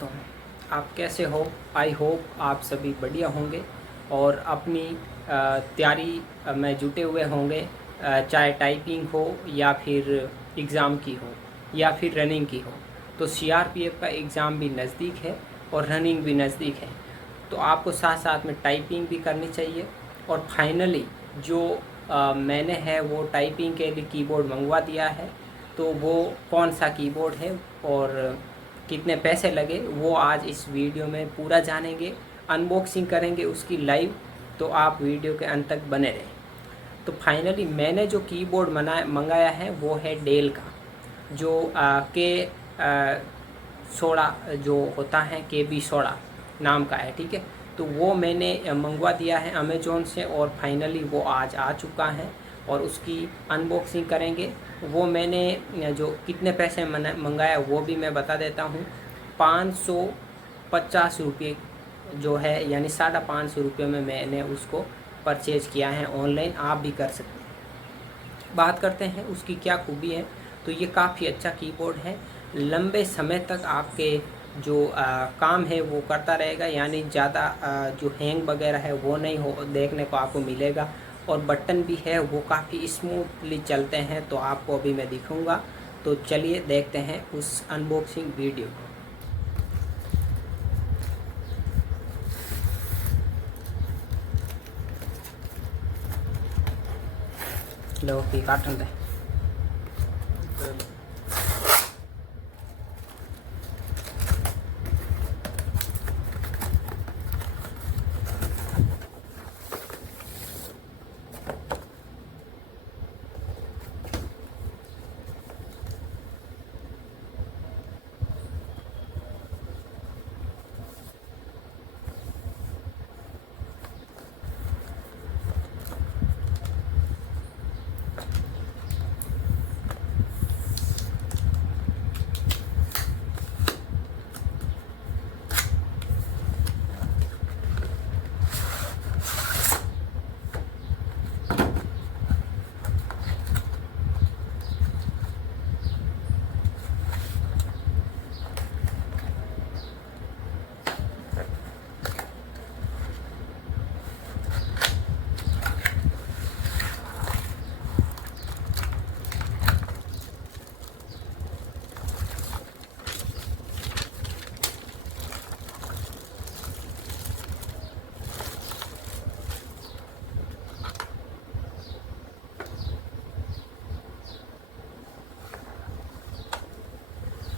दोस्तों, आप कैसे हो? आई होप आप सभी बढ़िया होंगे और अपनी तैयारी में जुटे हुए होंगे। चाहे टाइपिंग हो या फिर एग्ज़ाम की हो या फिर रनिंग की हो। तो सीआरपीएफ का एग्ज़ाम भी नज़दीक है और रनिंग भी नज़दीक है, तो आपको साथ साथ में टाइपिंग भी करनी चाहिए। और फाइनली जो मैंने है वो टाइपिंग के लिए कीबोर्ड मंगवा दिया है। तो वो कौन सा कीबोर्ड है और कितने पैसे लगे वो आज इस वीडियो में पूरा जानेंगे, अनबॉक्सिंग करेंगे उसकी लाइव। तो आप वीडियो के अंत तक बने रहें। तो फाइनली मैंने जो कीबोर्ड मंगाया है वो है डेल का, जो के 16 जो होता है KB16 नाम का है, ठीक है। तो वो मैंने मंगवा दिया है अमेज़ोन से और फाइनली वो आज आ चुका है और उसकी अनबॉक्सिंग करेंगे। वो मैंने जो कितने पैसे मंगाया वो भी मैं बता देता हूँ। 550 रुपये जो है, यानी 550 रुपये में मैंने उसको परचेज़ किया है ऑनलाइन। आप भी कर सकते हैं। बात करते हैं उसकी क्या खूबी है। तो ये काफ़ी अच्छा कीबोर्ड है, लंबे समय तक आपके जो काम है वो करता रहेगा, यानी ज़्यादा जो हैंग वगैरह है वो नहीं हो देखने को आपको मिलेगा। और बटन भी है वो काफ़ी स्मूथली चलते हैं, तो आपको अभी मैं दिखाऊंगा। तो चलिए देखते हैं उस अनबॉक्सिंग वीडियो को। लो की काटन दे।